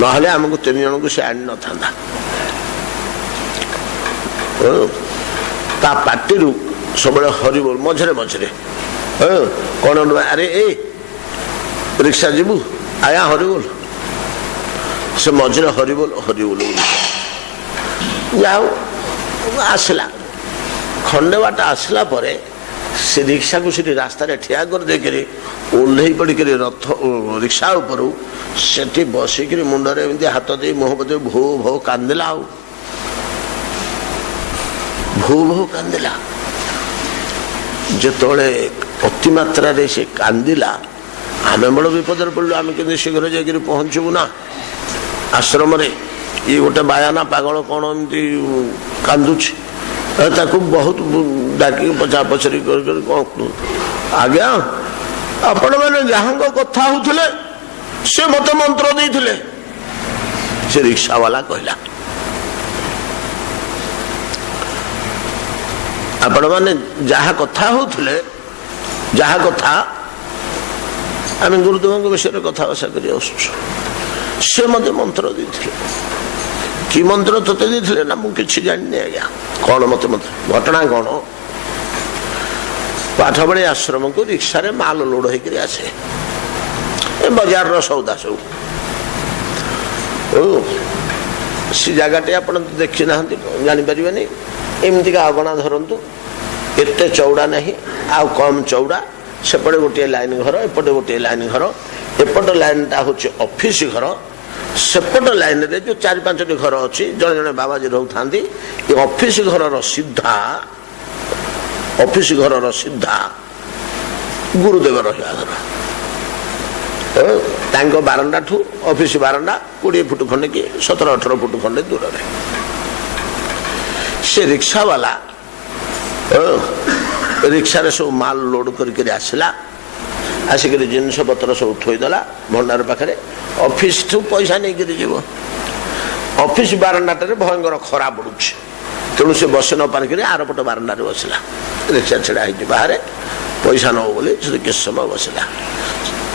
ना आमको 3 जन को सी आनी न था पार्टी सब हरि बोल मझे मझे कौन अरे ए रिक्शा जीवु आया हरि बोल से मझे हरि बोल जाओ आसला खंडे बाट आसला परे से रिक्शा को सीधी रास्ता ठिया कर देकर ओह्ल पड़क रथ रिक्शा उपर से बसिक मुंडे एमती हाथ दे मुह पते भो भो कांदिला भो भो कांदिला जिते अति मात्रा रे से कांदिला आम बड़ विपद पड़लु आम के शीघ्र जाकर पहुंचबू ना आश्रम रे ये गोटे बायाना पागल कौन एमती कांदुची ताकू बहुत डाक पचा पचरी कर आज्ञा आपण मैंने जहाँ कथा होते से मत मंत्र देते से रिक्शा वाला कहला आपण मैंने जहाँ कथा होते जहाँ कथा आम गुरुदेव विषय कथा बसा कर से मत मंत्र देते कि मंत्र तोते देते ना मुझे जानी आज्ञा कौन मत मंत्र घटना कौन पाठबड़ी आश्रम को रिक्शा रे माल लोड होकर आसे बाजार रो सौदा सब सी जगह आप देखी ना जापर एमती का अगणा धरतु एत चौड़ा नहीं आउ कम चौड़ा सेपटे गोटे लाइन घर एपटे गोटे लाइन घर एपट लाइन टा हूँ ऑफिस घर सेपट लाइन रे जो 4-5टी घर अच्छी जड़े जड़े बाबाजी रोता ये ऑफिस घर सीधा गुरुदेव रहा घर बारंडा ठू ऑफिस बारंडा 20 फुट खंडे कि 17-18 फुट खंडे दूर रे से रिक्शा वाला रिक्शा रे सब माल लोड करके आसला आसिक जिनस पत्र सब थोईदेला भंडार पाखे ऑफिस ठू पैसा नहीं जीव ऑफिस बारंडाटे भयंकर खरा पड़ुଛି तेणु से बस न पारिक आरपट बारंडार बसला रिक्शा छड़ा हो बाहर पैसा नब बोली किस समय बसला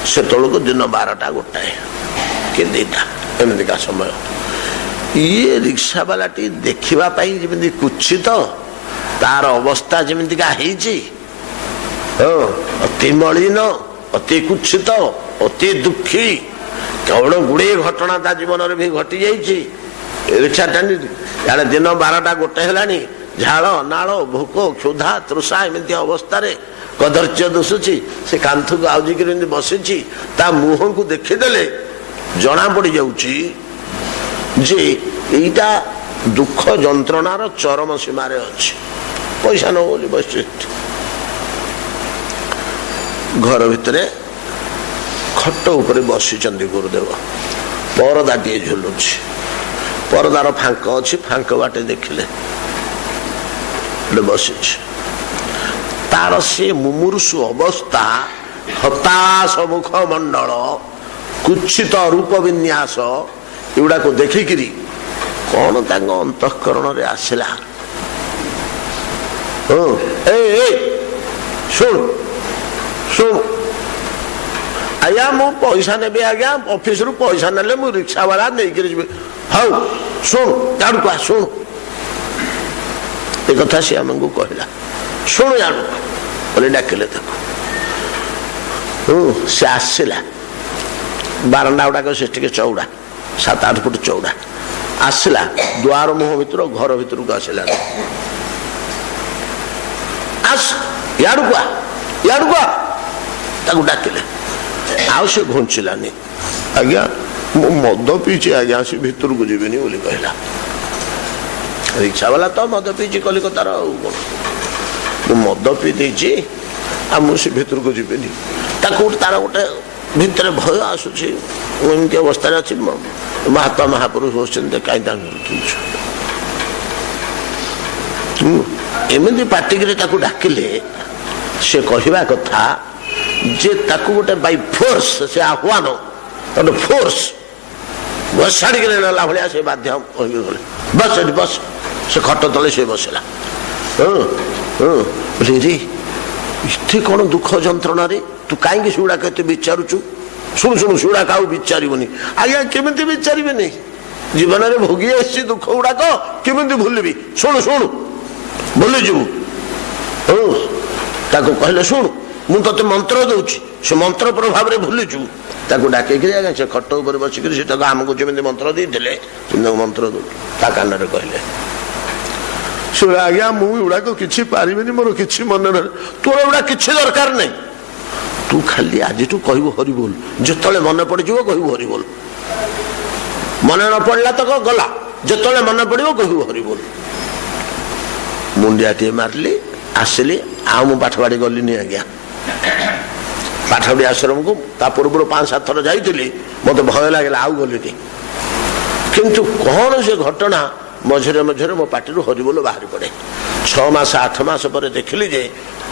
से तौक दिन 12टा गोटाए कि 2टा एमती समय ये रिक्शा वाला देखापी जमी कुचित तार अवस्था जमीका अति मलिन अति कुचित अति दुखी कौन गुड़े घटना ता जीवन भी घटी जाइए रिक्शा टाणी यार दिन 12टा 1 हेलानी झाड़ नाल भोक क्षुधा तृषा एमती अवस्था कदर्च्य दुसुची से कांथ को आउजिक बसी ता मुह को देखीदे जना पड़ जाऊची जे एटा दुख जंत्रणार चरम सीमार अच्छी पैसा न बोली बस घर भितर खट उपर बसी गुरुदेव परदाटे झुलुची परदार फांक अच्छी फांक बाटे देखिले बसी तार से मुमूर्षु अवस्था हताश मुख मंडल कुत्सित रूप विन्यास एगुड़ा को देखिकी कौन अंतःकरण रे आसला शुण शुण आज्ञा मु पैसा नेबी आज्ञा ऑफिस रु पैसा नेले मु रिक्शा वाला नहीं कर हाउ शुण याडू का शुण एक कथा सी आमको कहला शुण याडू बोले डाकिले से आसला बारंडा गुड़ाक से चौड़ा 7-8 फुट चौड़ा आसला द्वार मुह भर घर भर को आसला आस याडू डाकिले आउ से घुंचलानी आज्ञा मु मद पीछे आज्ञा से भीतर को जीविनी बोली कहला रिक्शा वाला तो मद पीछे कलिकतार मु मद पी देची आ मुझे भीतर को जीविनी तार गोटे भितर भय आसूची एमती अवस्था अच्छी महात्मा महापुरुष होती कहीं एमती पाटिकी डाकिले से कहवा कथा जे ताकू गोटे बाय फोर्स से आह्वान गोटे फोर्स बसाड़ी नेला भाया से बाध्य बस बस से खट तले से बसला रे इतने कौन दुख जंत्रणा रे तू कहीं सेगुड़ा कहते विचारुचु शुणु शुणु सेगुड़ा क्या विचारबनी आज्ञा केमी विचारे जीवन में भोगी आसी दुख गुड़ाक केमी भूलि शुणु शुणु भूलीजु कहले शुणु मुझे मंत्र दूची से मंत्र प्रभाव में भूलीचु डाक से खट उपर बसिक आमको जमी मंत्र देते मंत्र दौ कान कहले आज्ञा मुझाक कि पारि मोर कि मन ना तोर गुड़ा कि दरकार नहीं तू खाली आज तू कह हरिबोल जिते मन पड़ कहू हरिबोल मन न पड़ा तो गला जिते मन पड़ कहू हरिबोल मुंडिया टे मारली आसली आउ पाठवाड़ी गली आज्ञा पाठवाड़ी आश्रम को पूर्व 5-7 थर जाइली मत भय लगे आउ गली किंतु कौन से घटना मझे मझे मो पार्टी हरिबोल बाहरी पड़े 6 मास 8 मास पर देखिली जे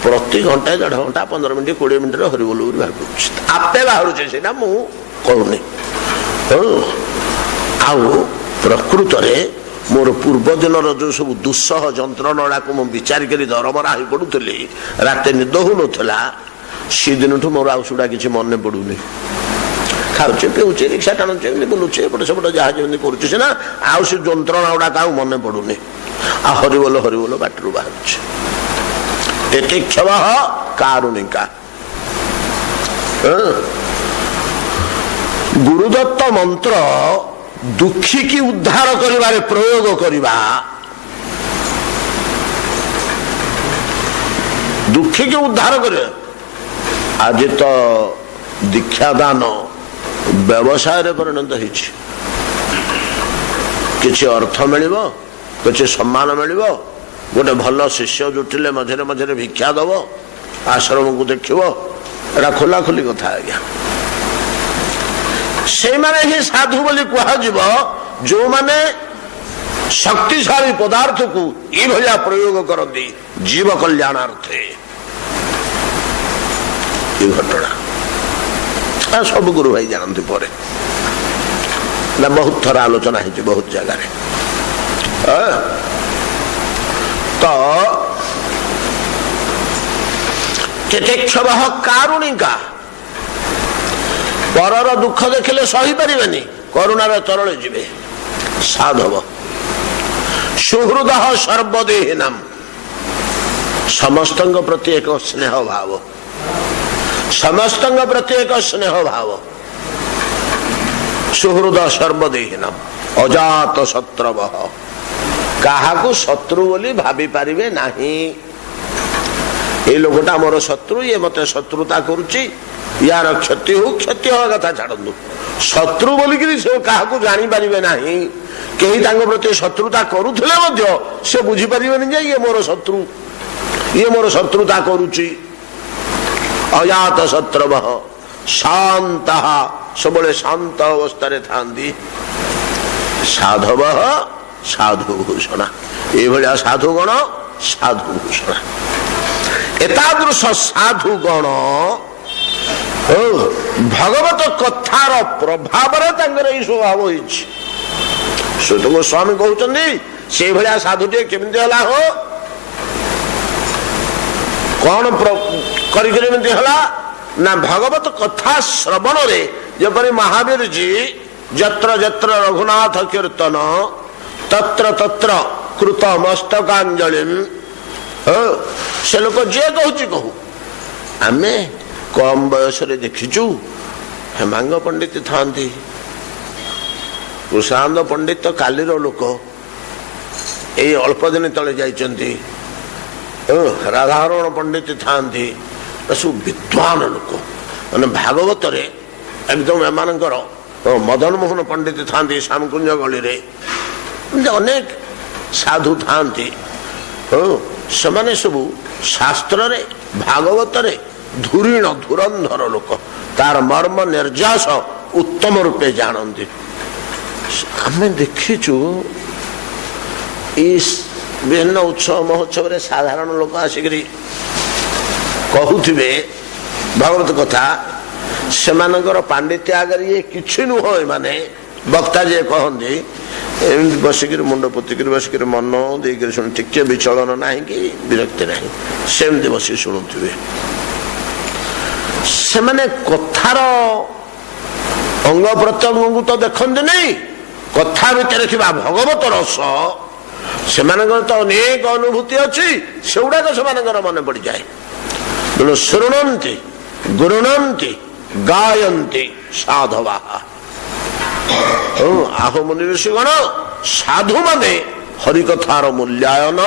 प्रति घंटा 1.5 घंटा 15 मिनट 20 मिनट हरिबोल बाहर आपे बाहर कहूनी आउ प्रकृत मोर पूर्व दिन जो सब दुस्सह जंत्रणा को विचार कर दरमरा हो पड़ुली रात निद हो नाला सी दिन ठू मोर आउसुड़ा किसी मन पड़ूनी खाऊचे पीऊचे रिक्शा टाणुचे बुलूचे एपटे सेपटे जहाँ जमी करुचे ना आउ से जंत्रणा गुड़ाक आउ मन पड़ूनी आ हरिबोल हरिबोल बाटरू बाहर क्षम कारुणिका गुरुदत्त मंत्र दुखी की उद्धार करिबारे प्रयोग करिबा दुखी की उद्धार करे आज तो दीक्षादान व्यवसाय परिणत किसी अर्थ मिल किसी सम्मान मिल गोटे भल शिष्य जुटिले मझे मझे भिक्षा दब आश्रम को देखियो एटा खोला खोली कथा आज्ञा से माने ही साधु बोली कह जो माने शक्तिशाली पदार्थ को ये भलिया प्रयोग करती जीव कल्याणार्थे ये घटना सब गुरु भाई जानते परे ना बहुत थर आलोचना है बहुत जगह तो क्षमः कारुणिका परर दुख देखिले सही पारे करुणार तरले जीवे साधव सुहृद सर्वदेहिनाम समस्त प्रति एक स्नेह भाव समस्त प्रति एक स्नेह भाव सुहृद सर्वदेहिनाम अजात शत्रव କାହାକୁ ଶତ୍ରୁ ବୋଲି ଭାବି ପାରିବେ ନାହିଁ। ଏଇ ଲୋକଟା ମୋର ଶତ୍ରୁ, ଇଏ ମତେ ଶତ୍ରୁତା କରୁଛି, ୟାର କ୍ଷତି ହଉ, କ୍ଷତି ହବା କଥା ଛାଡ଼ନ୍ତୁ, ଶତ୍ରୁ ବୋଲିକିରି ସେ କାହାକୁ ଜାଣିପାରିବେ ନାହିଁ। କେହି ତାଙ୍କ ପ୍ରତି ଶତ୍ରୁତା କରୁଥିଲେ ମଧ୍ୟ ସେ ବୁଝିପାରିବେନି ଯେ ଇଏ ମୋର ଶତ୍ରୁ, ଇଏ ମୋର ଶତ୍ରୁତା କରୁଛି। ଅଜାତ ଶତ୍ରବଃ ଶାନ୍ତଃ, ସବୁବେଳେ ଶାନ୍ତ ଅବସ୍ଥାରେ ଥାନ୍ତି। ସାଧବଃ ସାଧୁଭୂଷଣ, ଏଇଭଳିଆ ସାଧୁଗଣ ସାଧୁଭୂଷଣ। ଏତାଦୃଶ ସାଧୁଗଣ ଭଗବତ କଥାର ପ୍ରଭାବରେ ତାଙ୍କର ଏଇ ସ୍ୱଭାବ ହେଇଛି। ସୁତ ଗୋସ୍ୱାମୀ କହୁଛନ୍ତି ସେଇଭଳିଆ ସାଧୁଟିଏ କେମିତି ହେଲା ହୋ? କଣ କରିକି ଏମିତି ହେଲା ନା, ଭଗବତ କଥା ଶ୍ରବଣରେ ଯେପରି ମହାବୀରଜୀ ଯତ୍ର ଯତ୍ର ରଘୁନାଥ କୀର୍ତ୍ତନ ତତ୍ର ତତ୍ର କୃତ ମସ୍ତକାଞ୍ଜଳି, ସେ ଲୋକ ଯିଏ କହୁଛି କହୁ, ଆମେ କମ ବୟସରେ ଦେଖିଛୁ ହେମାଙ୍ଗ ପଣ୍ଡିତ ଥାନ୍ତି, କୁଶାନ୍ତ ପଣ୍ଡିତ କାଲିର ଲୋକ, ଏଇ ଅଳ୍ପ ଦିନ ତଳେ ଯାଇଛନ୍ତି, ରାଧାରମଣ ପଣ୍ଡିତ ଥାନ୍ତି, ସବୁ ବିଦ୍ୱାନ ଲୋକ, ମାନେ ଭାଗବତରେ ଏକଦମ ଏମାନଙ୍କର ମଦନ ମୋହନ ପଣ୍ଡିତ ଥାନ୍ତି ଶ୍ୟାମକୁଞ୍ଜ ଗଳିରେ, ଅନେକ ସାଧୁ ଥାନ୍ତି। ସେମାନେ ସବୁ ଶାସ୍ତ୍ରରେ ଭାଗବତରେ ଧୁରୀଣ ଧୁରନ୍ଧର ଲୋକ, ତାର ମର୍ମ ନିର୍ଯାସ ଉତ୍ତମ ରୂପେ ଜାଣନ୍ତି। ଆମେ ଦେଖିଛୁ ଏଇ ବିଭିନ୍ନ ଉତ୍ସବ ମହୋତ୍ସବରେ ସାଧାରଣ ଲୋକ ଆସିକରି କହୁଥିବେ ଭାଗବତ କଥା, ସେମାନଙ୍କର ପାଣ୍ଡିତ୍ୟ ଆଗରେ ଇଏ କିଛି ନୁହଁ। ଏମାନେ ବକ୍ତା ଯିଏ କହନ୍ତି ଏମିତି ବସିକିରି ମୁଣ୍ଡ ପୋତିକିରି ବସିକିରି ମନ ଦେଇକିରି ଶୁଣି, ଟିକେ ବିଚଳନ ନାହିଁ କି ବିରକ୍ତି ନାହିଁ, ସେମିତି ବସି ଶୁଣୁଥିବେ। ସେମାନେ କଥାର ଅଙ୍ଗ ପ୍ରତ୍ୟଙ୍ଗକୁ ତ ଦେଖନ୍ତିନି, କଥା ଭିତରେ ଥିବା ଭଗବତ ରସ ସେମାନଙ୍କର ତ ଅନେକ ଅନୁଭୂତି ଅଛି, ସେଗୁଡାକ ସେମାନଙ୍କର ମନେ ପଡିଯାଏ। ତେଣୁ ଶୃଣନ୍ତି ଗୃହଣନ୍ତି ଗାୟନ୍ତି ସାଧବାଃ। ଆହୋ ମୁନି ଋଷିଗଣ, ସାଧୁମାନେ ହରିକଥାର ମୂଲ୍ୟାୟନ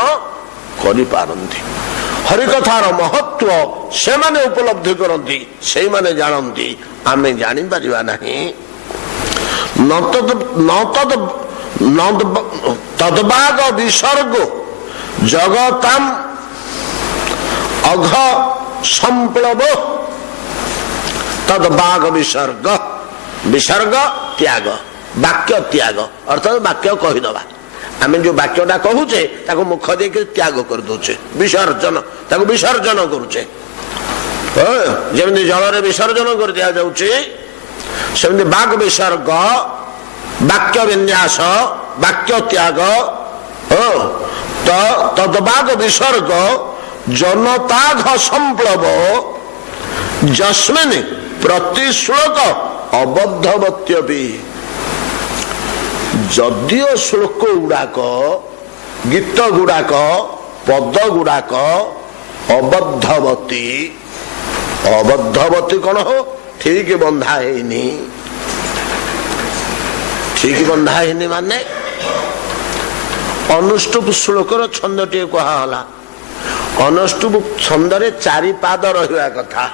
କରିପାରନ୍ତି, ହରିକଥାର ମହତ୍ଵ ସେମାନେ ଉପଲବ୍ଧି କରନ୍ତି, ସେଇମାନେ ଜାଣନ୍ତି, ଆମେ ଜାଣିପାରିବା ନାହିଁ। ତଦ୍ବାଗ ବିସର୍ଗ ଜଗତାମ୍ ଅଘ ସମ୍ପ୍ଳବ, ତଦ୍ବାଗ ବିସର୍ଗ, ବିସର୍ଗ ତ୍ୟାଗ, ବାକ୍ୟ ତ୍ୟାଗ ଅର୍ଥାତ ବାକ୍ୟ କହିଦବା। ଆମେ ଯୋଉ ବାକ୍ୟଟା କହୁଛେ ତାକୁ ମୁଖ ଦେଇକି ତ୍ୟାଗ କରିଦଉଛେ, ବିସର୍ଜନ, ତାକୁ ବିସର୍ଜନ କରୁଛେ। ଯେମିତି ଜଳରେ ବିସର୍ଜନ କରି ଦିଆଯାଉଛି, ସେମିତି ବାକ୍ ବିସର୍ଗ, ବାକ୍ୟ ବିନ୍ୟାସ, ବାକ୍ୟ ତ୍ୟାଗ। ତଦ୍ବାଗ ବିସର୍ଗ ଜନତାଘ ସମ୍ପ୍ଳବ ଯସ୍ମିନ୍ ପ୍ରତିଶ୍ଲୋକ ଅବଦ୍ଧବତ୍ୟପି। ଯଦିଓ ଶ୍ଲୋକ ଗୁଡାକ, ଗୀତ ଗୁଡାକ, ପଦ ଗୁଡାକ ଅବଦ୍ଧବତୀ, ଅବଦ୍ଧବତୀ କଣ ହୋ? ଠିକ ବନ୍ଧା ହେଇନି। ଠିକ ବନ୍ଧା ହେଇନି ମାନେ ଅନୁଷ୍ଠୁପ ଶ୍ଲୋକର ଛନ୍ଦଟିଏ କୁହାଗଲା। ଅନୁଷ୍ଠୁପ ଛନ୍ଦରେ 4 ପାଦ ରହିବା କଥା।